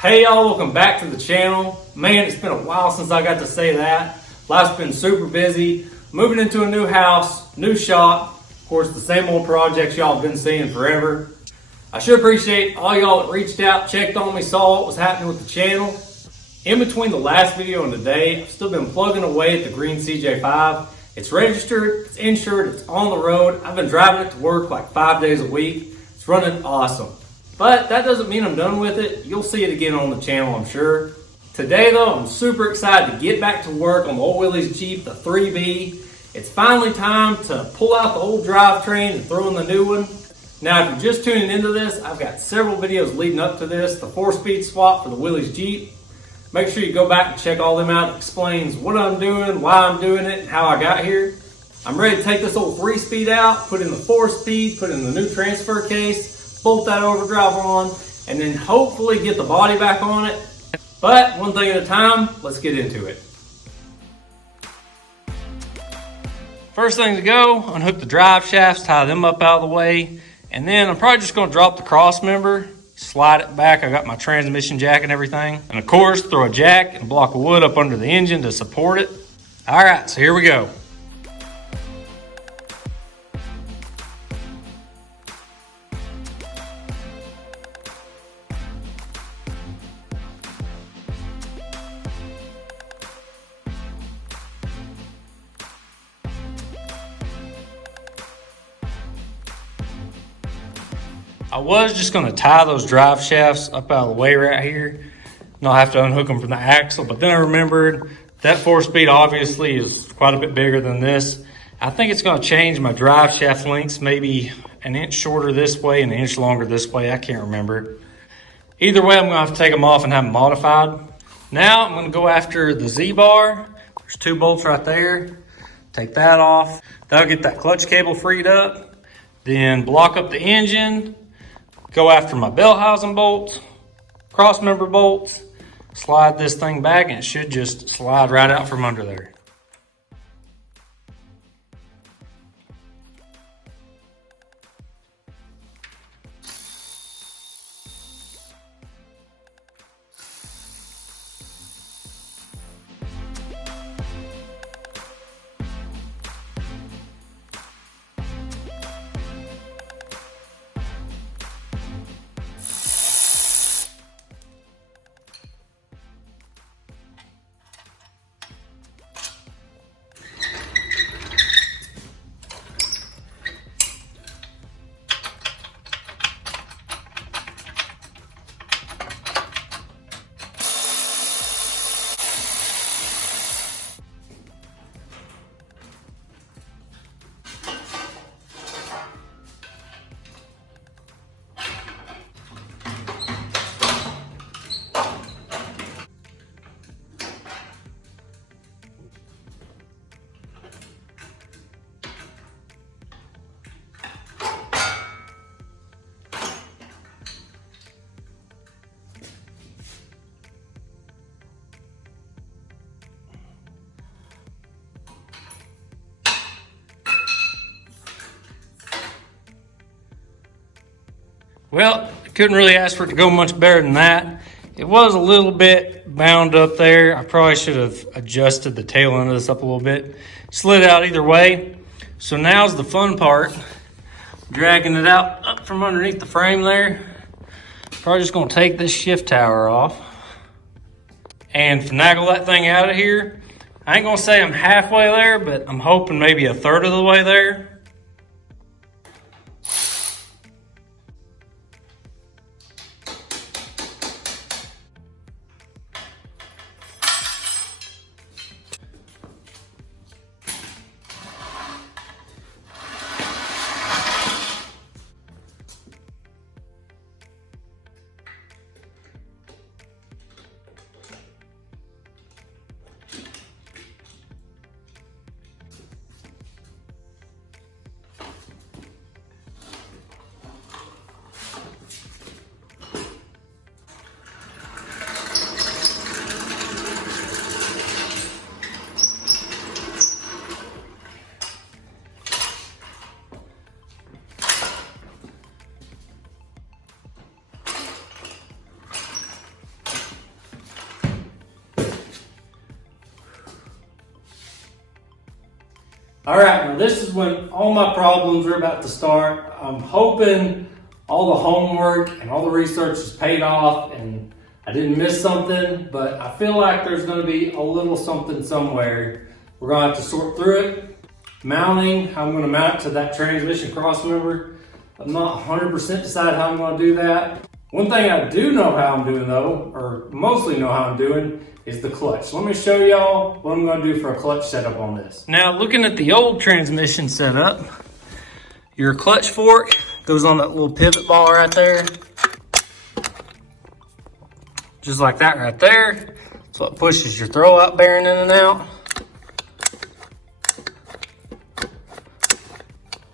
Hey y'all, welcome back to the channel. Man, it's been a while since I got to say that. Life's been super busy, moving into a new house, new shop. Of course, the same old projects y'all have been seeing forever. I sure appreciate all y'all that reached out, checked on me, saw what was happening with the channel. In between the last video and today, I've still been plugging away at the green CJ5. It's registered, it's insured, it's on the road. I've been driving it to work like 5 days a week. It's running awesome. But that doesn't mean I'm done with it. You'll see it again on the channel, I'm sure. Today though, I'm super excited to get back to work on the old Willys Jeep, the 3B. It's finally time to pull out the old drivetrain and throw in the new one. Now, if you're just tuning into this, I've got several videos leading up to this. The 4-speed swap for the Willys Jeep. Make sure you go back and check all them out. It explains what I'm doing, why I'm doing it, and how I got here. I'm ready to take this old 3-speed out, put in the 4-speed, put in the new transfer case, bolt that overdrive on, and then hopefully get the body back on it. But one thing at a time, let's get into it. First thing to go, unhook the drive shafts, tie them up out of the way, and then I'm probably just gonna drop the cross member, slide it back. I got my transmission jack and everything. And of course, throw a jack and a block of wood up under the engine to support it. All right, so here we go. I was just gonna tie those drive shafts up out of the way right here. And I'll have to unhook them from the axle, but then I remembered that 4-speed obviously is quite a bit bigger than this. I think it's gonna change my drive shaft lengths, maybe an inch shorter this way and an inch longer this way, I can't remember. Either way, I'm gonna have to take them off and have them modified. Now I'm gonna go after the Z-bar. There's 2 bolts right there. Take that off. That'll get that clutch cable freed up. Then block up the engine. Go after my belt housing bolts, cross member bolts, slide this thing back, and it should just slide right out from under there. Well, I couldn't really ask for it to go much better than that. It was a little bit bound up there. I probably should have adjusted the tail end of this up a little bit. Slid out either way. So now's the fun part. Dragging it out up from underneath the frame there. Probably just gonna take this shift tower off and finagle that thing out of here. I ain't gonna say I'm halfway there, but I'm hoping maybe a third of the way there. All right, now this is when all my problems are about to start. I'm hoping all the homework and all the research is paid off and I didn't miss something, but I feel like there's gonna be a little something somewhere. We're gonna have to sort through it. Mounting, how I'm gonna mount it to that transmission crossmember. I'm not 100% decided how I'm gonna do that. One thing I do know how I'm doing though, or mostly know how I'm doing, is the clutch. So let me show y'all what I'm gonna do for a clutch setup on this. Now looking at the old transmission setup, your clutch fork goes on that little pivot ball right there. Just like that right there. So it pushes your throwout bearing in and out.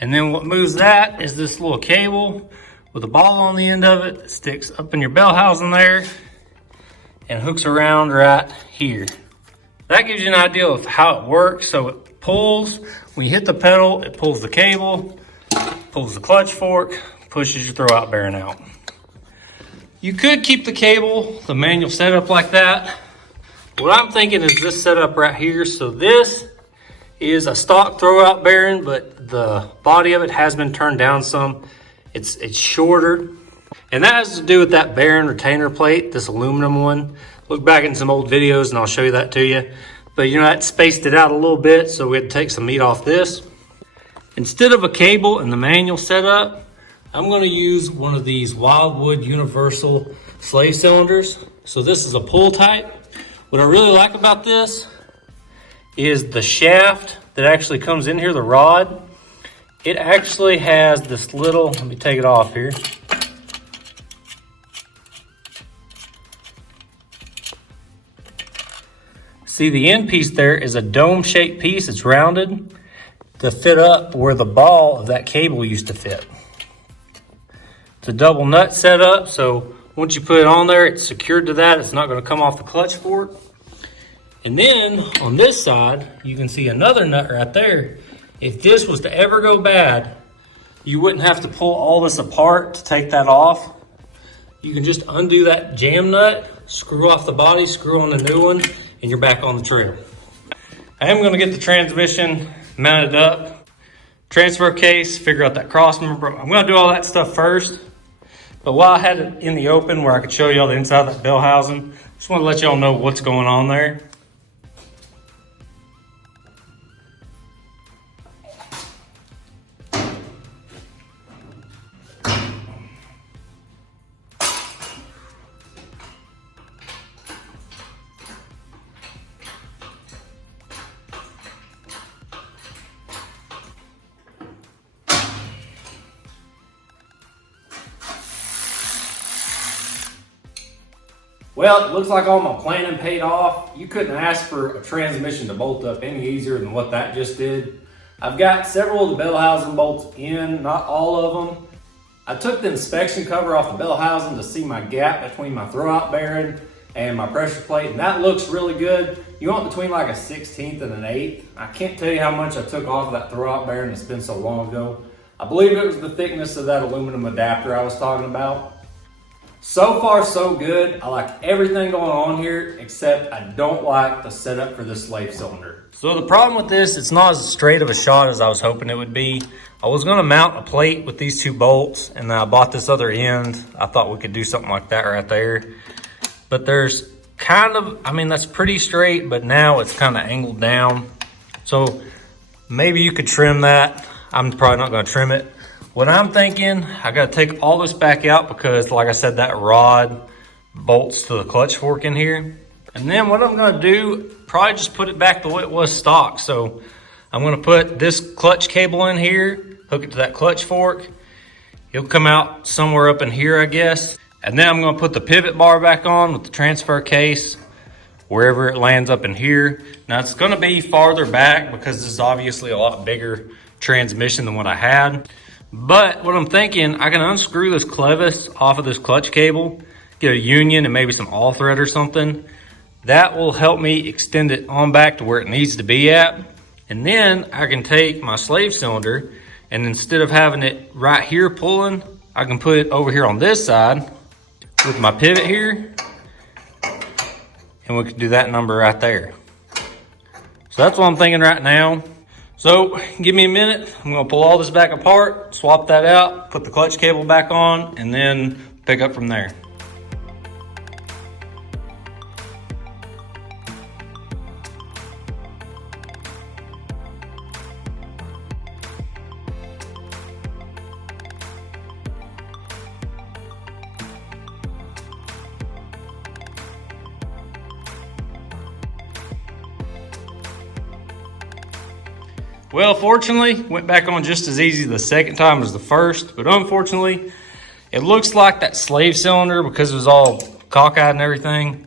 And then what moves that is this little cable with a ball on the end of it that sticks up in your bell housing there and hooks around right here. That gives you an idea of how it works. So it pulls, when you hit the pedal, it pulls the cable, pulls the clutch fork, pushes your throwout bearing out. You could keep the cable, the manual setup like that. What I'm thinking is this setup right here. So this is a stock throwout bearing, but the body of it has been turned down some. It's shorter. And that has to do with that bearing retainer plate, this aluminum one. Look back in some old videos and I'll show you that to you. But you know, that spaced it out a little bit, so we had to take some meat off this. Instead of a cable in the manual setup, I'm gonna use one of these Wildwood universal slave cylinders. So this is a pull type. What I really like about this is the shaft that actually comes in here, the rod. It actually has this little, let me take it off here. See, the end piece there is a dome-shaped piece. It's rounded to fit up where the ball of that cable used to fit. It's a double nut setup, so once you put it on there, it's secured to that. It's not going to come off the clutch fork. And then on this side, you can see another nut right there. If this was to ever go bad, you wouldn't have to pull all this apart to take that off. You can just undo that jam nut, screw off the body, screw on the new one, and you're back on the trail. I am gonna get the transmission mounted up, transfer case, figure out that cross member. I'm gonna do all that stuff first. But while I had it in the open where I could show y'all the inside of that bell housing, just wanna let y'all know what's going on there. Well, it looks like all my planning paid off. You couldn't ask for a transmission to bolt up any easier than what that just did. I've got several of the bell housing bolts in, not all of them. I took the inspection cover off the bell housing to see my gap between my throwout bearing and my pressure plate, and that looks really good. You want between like a 1/16 and an 1/8. I can't tell you how much I took off of that throwout bearing. It's been so long ago. I believe it was the thickness of that aluminum adapter I was talking about. So far, so good. I like everything going on here, except I don't like the setup for this slave cylinder. So the problem with this, it's not as straight of a shot as I was hoping it would be. I was gonna mount a plate with these two bolts, and then I bought this other end. I thought we could do something like that right there. But there's kind of, I mean, that's pretty straight, but now it's kind of angled down. So maybe you could trim that. I'm probably not gonna trim it. What I'm thinking, I gotta take all this back out because like I said, that rod bolts to the clutch fork in here. And then what I'm gonna do, probably just put it back the way it was stock. So I'm gonna put this clutch cable in here, hook it to that clutch fork. It'll come out somewhere up in here, I guess. And then I'm gonna put the pivot bar back on with the transfer case, wherever it lands up in here. Now it's gonna be farther back because this is obviously a lot bigger transmission than what I had. But what I'm thinking, I can unscrew this clevis off of this clutch cable, get a union and maybe some all thread or something. That will help me extend it on back to where it needs to be at. And then I can take my slave cylinder and instead of having it right here pulling, I can put it over here on this side with my pivot here. And we can do that number right there. So that's what I'm thinking right now. So give me a minute. I'm gonna pull all this back apart, swap that out, put the clutch cable back on, and then pick up from there. Well, fortunately, went back on just as easy the second time as the first, but unfortunately, it looks like that slave cylinder, because it was all cockeyed and everything,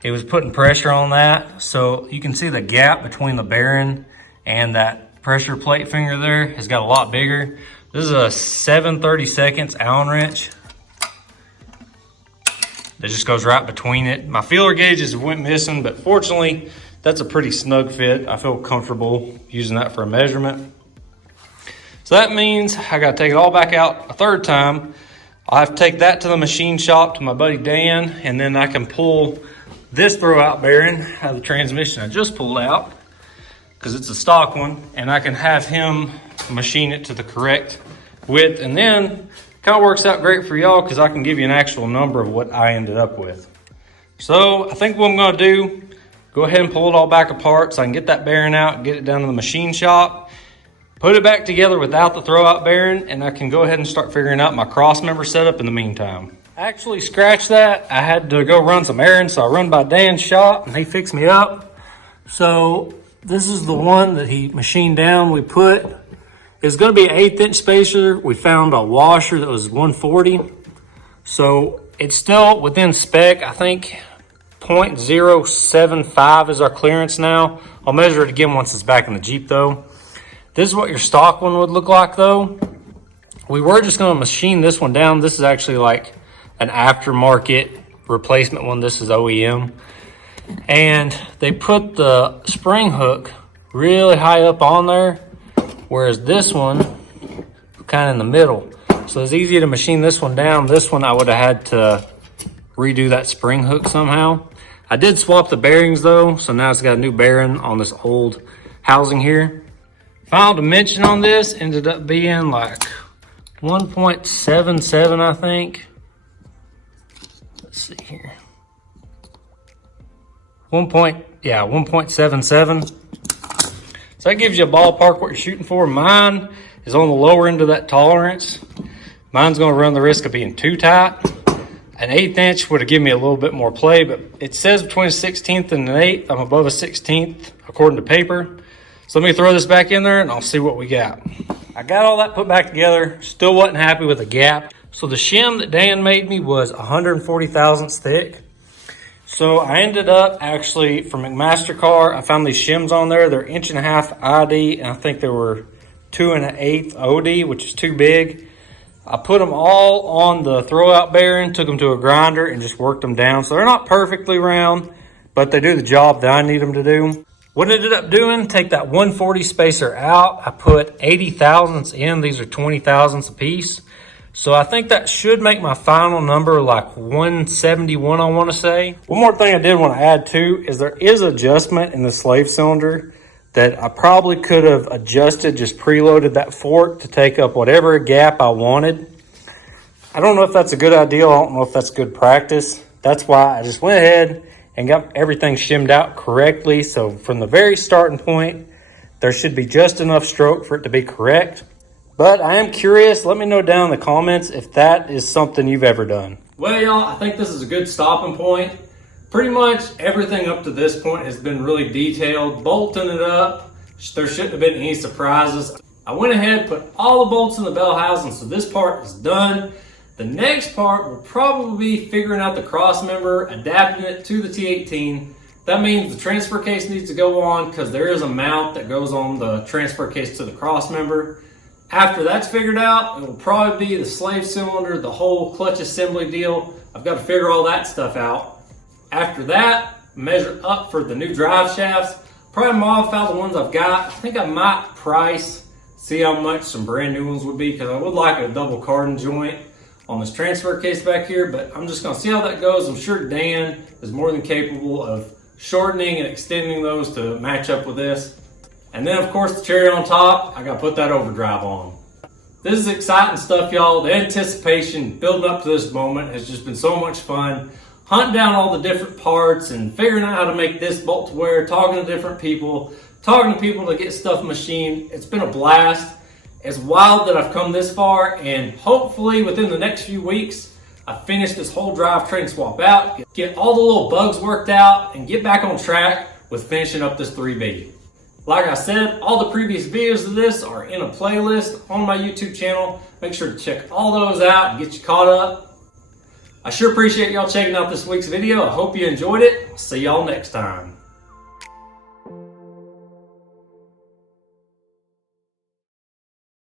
it was putting pressure on that. So you can see the gap between the bearing and that pressure plate finger there has got a lot bigger. This is a 7/32 Allen wrench that just goes right between it. My feeler gauges went missing, but fortunately, that's a pretty snug fit. I feel comfortable using that for a measurement. So that means I gotta take it all back out a third time. I'll have to take that to the machine shop to my buddy Dan, and then I can pull this throwout bearing out of the transmission I just pulled out, because it's a stock one, and I can have him machine it to the correct width, and then kind of works out great for y'all because I can give you an actual number of what I ended up with. So I think what I'm gonna do, go ahead and pull it all back apart so I can get that bearing out, get it down to the machine shop, put it back together without the throwout bearing, and I can go ahead and start figuring out my crossmember setup in the meantime. I actually scratched that. I had to go run some errands, so I run by Dan's shop and he fixed me up. So this is the one that he machined down. We put, it's gonna be an 1/8 inch spacer. We found a washer that was 140. So it's still within spec. I think 0.075 is our clearance now. I'll measure it again once it's back in the Jeep though. This is what your stock one would look like though. We were just gonna machine this one down. This is actually like an aftermarket replacement one. This is OEM. And they put the spring hook really high up on there, whereas this one kind of in the middle. So it's easy to machine this one down. This one I would have had to redo that spring hook somehow. I did swap the bearings though, so now it's got a new bearing on this old housing here. Final dimension on this ended up being like 1.77, I think. Let's see here. 1.77. So that gives you a ballpark what you're shooting for. Mine is on the lower end of that tolerance. Mine's gonna run the risk of being too tight. An 1/8 inch would have given me a little bit more play, but it says between a 16th and an 1/8. I'm above a 16th according to paper. So let me throw this back in there and I'll see what we got. I got all that put back together. Still wasn't happy with the gap. So the shim that Dan made me was 140 thousandths thick. So I ended up actually from McMaster-Carr, I found these shims on there. They're 1.5 ID and I think they were 2 1/8 OD, which is too big. I put them all on the throwout bearing, took them to a grinder and just worked them down. So they're not perfectly round, but they do the job that I need them to do. What I ended up doing, take that 140 spacer out. I put 80 thousandths in. These are 20 thousandths a piece. So I think that should make my final number like 171, I want to say. One more thing I did want to add too is there is adjustment in the slave cylinder that I probably could have adjusted, just preloaded that fork to take up whatever gap I wanted. I don't know if that's a good idea. I don't know if that's good practice. That's why I just went ahead and got everything shimmed out correctly. So from the very starting point, there should be just enough stroke for it to be correct. But I am curious, let me know down in the comments if that is something you've ever done. Well, y'all, I think this is a good stopping point. Pretty much everything up to this point has been really detailed, bolting it up. There shouldn't have been any surprises. I went ahead and put all the bolts in the bell housing, so this part is done. The next part will probably be figuring out the cross member, adapting it to the T18. That means the transfer case needs to go on because there is a mount that goes on the transfer case to the cross member. After that's figured out, it will probably be the slave cylinder, the whole clutch assembly deal. I've got to figure all that stuff out. After that, measure up for the new drive shafts. Probably modify the ones I've got. I think I might price, see how much some brand new ones would be, because I would like a double cardan joint on this transfer case back here, but I'm just gonna see how that goes. I'm sure Dan is more than capable of shortening and extending those to match up with this. And then of course the cherry on top, I gotta put that overdrive on. This is exciting stuff, y'all. The anticipation building up to this moment has just been so much fun. Hunting down all the different parts and figuring out how to make this bolt to wear, talking to different people, talking to people to get stuff machined. It's been a blast. It's wild that I've come this far, and hopefully within the next few weeks, I finish this whole drivetrain swap out, get all the little bugs worked out, and get back on track with finishing up this 3B. Like I said, all the previous videos of this are in a playlist on my YouTube channel. Make sure to check all those out and get you caught up. I sure appreciate y'all checking out this week's video. I hope you enjoyed it. I'll see y'all next time.